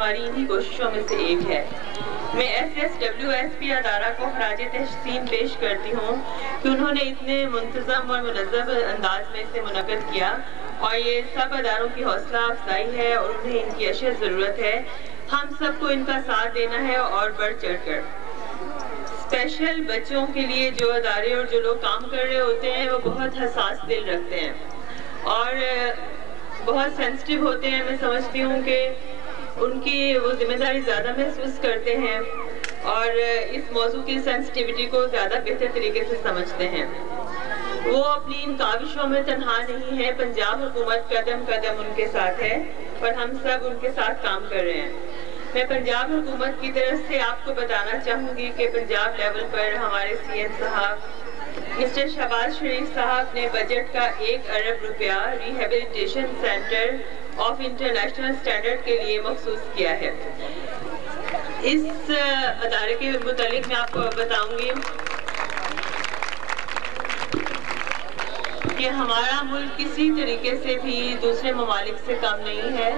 ہماری انہی کوششوں میں سے ایک ہے۔ میں SSWSP ادارہ کو خراج تحسین پیش کرتی ہوں کہ انہوں نے اتنے منتظم اور منظم انداز میں اسے منعقد کیا، اور یہ سب اداروں کی حوصلہ افزائی ہے اور انہیں ان کی اشد ضرورت ہے۔ ہم سب کو ان کا ساتھ دینا ہے اور بڑھ چڑھ کر۔ اسپیشل بچوں کے لیے جو ادارے اور جو لوگ کام کر رہے ہوتے ہیں وہ بہت حساس دل رکھتے ہیں اور بہت سینسٹیو ہوتے ہیں۔ میں سمجھتی ہوں کہ ان کی وہ ذمہ داری زیادہ محسوس کرتے ہیں اور اس موضوع کی سینسٹیوٹی کو زیادہ بہتر طریقے سے سمجھتے ہیں۔ وہ اپنی ان کاوشوں میں تنہا نہیں ہے، پنجاب حکومت قدم قدم ان کے ساتھ ہے اور ہم سب ان کے ساتھ کام کر رہے ہیں۔ میں پنجاب حکومت کی طرف سے آپ کو بتانا چاہوں گی کہ پنجاب لیول پر ہمارے CM صاحب مسٹر شہباز شریف صاحب نے بجٹ کا 1 ارب روپیہ rehabilitation centre of international standard کے لیے مخصوص کیا ہے۔ اس ادارے کے متعلق میں آپ کو بتاؤں گی کہ ہمارا ملک کسی طریقے سے بھی دوسرے ممالک سے کم نہیں ہے۔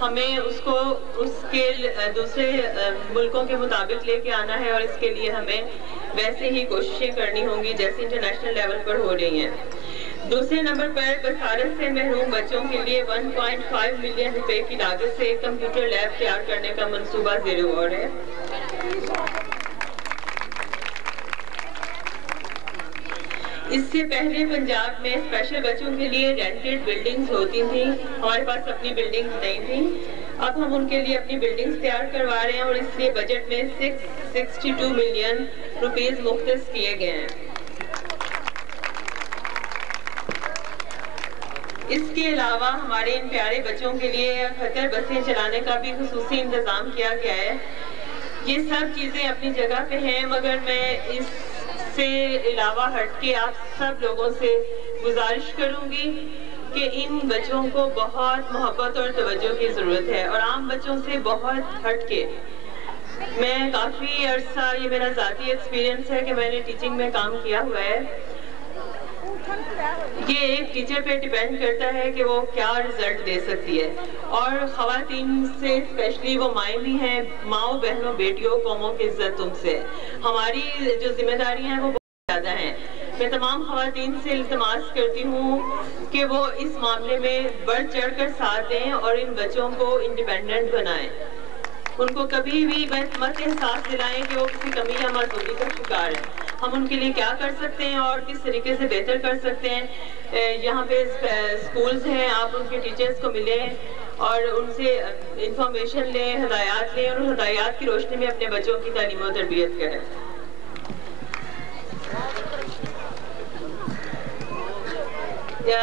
ہمیں اس کو اس کے دوسرے ملکوں کے مطابق لے کے آنا ہے اور اس کے لیے ہمیں ویسے ہی کوششیں کرنی ہوں گی جیسے انٹرنیشنل لیول پر ہو رہی ہیں۔ دوسرے نمبر پر بصارت سے محروم بچوں کے لیے 1.5 ملین روپے کی لاگت سے ایک کمپیوٹر لیب تیار کرنے کا منصوبہ زیر غور ہے۔ اس سے پہلے پنجاب میں اسپیشل بچوں کے لیے رینٹڈ بلڈنگز ہوتی تھیں، ہمارے پاس اپنی بلڈنگز نہیں تھیں۔ اب ہم ان کے لیے اپنی بلڈنگز تیار کروا رہے ہیں اور اس لیے بجٹ میں 662 ملین روپیز مختص کیے گئے ہیں۔ اس کے علاوہ ہمارے ان پیارے بچوں کے لیے خطر بسیں چلانے کا بھی خصوصی انتظام کیا گیا ہے۔ یہ سب چیزیں اپنی جگہ پہ ہیں، مگر میں اس سے علاوہ ہٹ کے آپ سب لوگوں سے گزارش کروں گی کہ ان بچوں کو بہت محبت اور توجہ کی ضرورت ہے اور عام بچوں سے بہت ہٹ کے۔ میں کافی عرصہ، یہ میرا ذاتی ایکسپیرینس ہے کہ میں نے ٹیچنگ میں کام کیا ہوا ہے۔ یہ ایک ٹیچر پہ ڈیپینڈ کرتا ہے کہ وہ کیا رزلٹ دے سکتی ہے، اور خواتین سے اسپیشلی وہ مائیں بھی ہیں، ماؤں بہنوں بیٹیوں قوموں کی عزت تم سے۔ ہماری جو ذمہ داری ہیں وہ بہت زیادہ ہیں۔ میں تمام خواتین سے التماس کرتی ہوں کہ وہ اس معاملے میں بڑھ چڑھ کر ساتھ دیں اور ان بچوں کو انڈیپینڈنٹ بنائیں۔ ان کو کبھی بھی مت احساس دلائیں کہ وہ کسی کمی یا معذوری کا شکار ہیں۔ ہم ان کے لیے کیا کر سکتے ہیں اور کس طریقے سے بہتر کر سکتے ہیں۔ یہاں پہ سکولز ہیں، آپ ان کے ٹیچرز کو ملیں اور ان سے انفارمیشن لیں، ہدایات لیں اور ہدایات کی روشنی میں اپنے بچوں کی تعلیم و تربیت کریں۔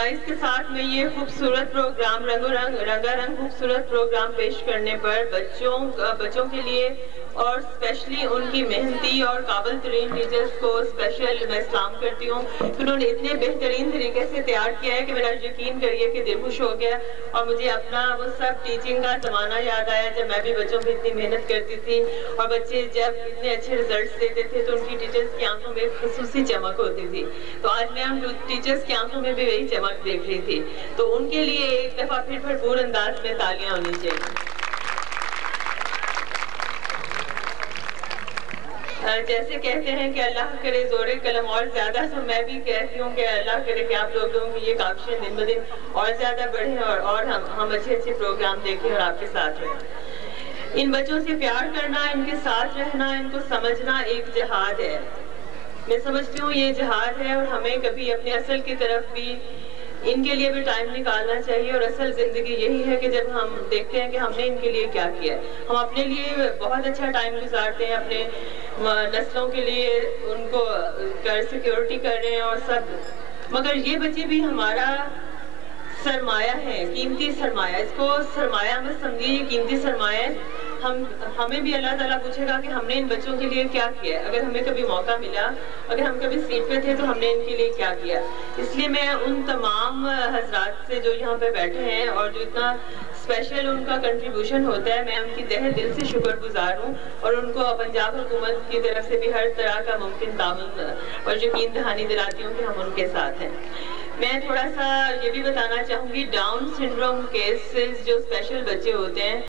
اس کے ساتھ میں یہ خوبصورت پروگرام رنگا رنگ خوبصورت پروگرام پیش کرنے پر بچوں کے لیے اور اسپیشلی ان کی محنتی اور قابل ترین ٹیچرز کو اسپیشل میں سلام کرتی ہوں کہ انہوں نے اتنے بہترین طریقے سے تیار کیا ہے کہ میرا یقین کریے کہ دل خوش ہو گیا اور مجھے اپنا وہ سب ٹیچنگ کا زمانہ یاد آیا جب میں بھی بچوں پہ اتنی محنت کرتی تھی اور بچے جب اتنے اچھے رزلٹس دیتے تھے تو ان کی ٹیچرز کی آنکھوں میں خصوصی چمک ہوتی تھی۔ تو آج میں ان ٹیچرز کی آنکھوں میں بھی وہی چمک دیکھ رہی تھی، تو ان کے لیے ایک دفعہ پھر بھرپور انداز میں تالیاں ہونی چاہیے۔ جیسے کہتے ہیں کہ اللہ کرے زور قلم اور زیادہ، تو میں بھی کہتی ہوں کہ اللہ کرے کہ آپ لوگوں کی یہ کاوشیں دن بدن اور زیادہ بڑھیں اور ہم اچھے اچھے پروگرام دیکھیں اور آپ کے ساتھ رہیں۔ ان بچوں سے پیار کرنا، ان کے ساتھ رہنا، ان کو سمجھنا ایک جہاد ہے۔ میں سمجھتی ہوں یہ جہاد ہے اور ہمیں کبھی اپنے اصل کی طرف بھی ان کے لیے بھی ٹائم نکالنا چاہیے، اور اصل زندگی یہی ہے کہ جب ہم دیکھتے ہیں کہ ہم نے ان کے لیے کیا کیا ہے، ہم اپنے لیے بہت اچھا ٹائم گزارتے ہیں، اپنے نسلوں کے لیے ان کو سیکیورٹی کر رہے ہیں اور سب، مگر یہ بچے بھی ہمارا سرمایہ ہے، قیمتی سرمایہ۔ اس کو سرمایہ مت سمجھیے، یہ قیمتی سرمایہ ہے۔ ہمیں بھی اللہ تعالیٰ پوچھے گا کہ ہم نے ان بچوں کے لیے کیا کیا ہے، اگر ہمیں کبھی موقع ملا، اگر ہم کبھی سیٹ پہ تھے تو ہم نے ان کے لیے کیا کیا۔ اس لیے میں ان تمام حضرات سے جو یہاں پہ بیٹھے ہیں اور جو اتنا اسپیشل ان کا کنٹریبیوشن ہوتا ہے، میں ان کی تہہ دل سے شکر گزار ہوں اور ان کو پنجاب حکومت کی طرف سے بھی ہر طرح کا ممکن تعاون اور یقین دہانی دلاتی ہوں کہ ہم ان کے ساتھ ہیں۔ میں تھوڑا سا یہ بھی بتانا چاہوں گی، ڈاؤن سنڈروم کیسز جو اسپیشل بچے ہوتے ہیں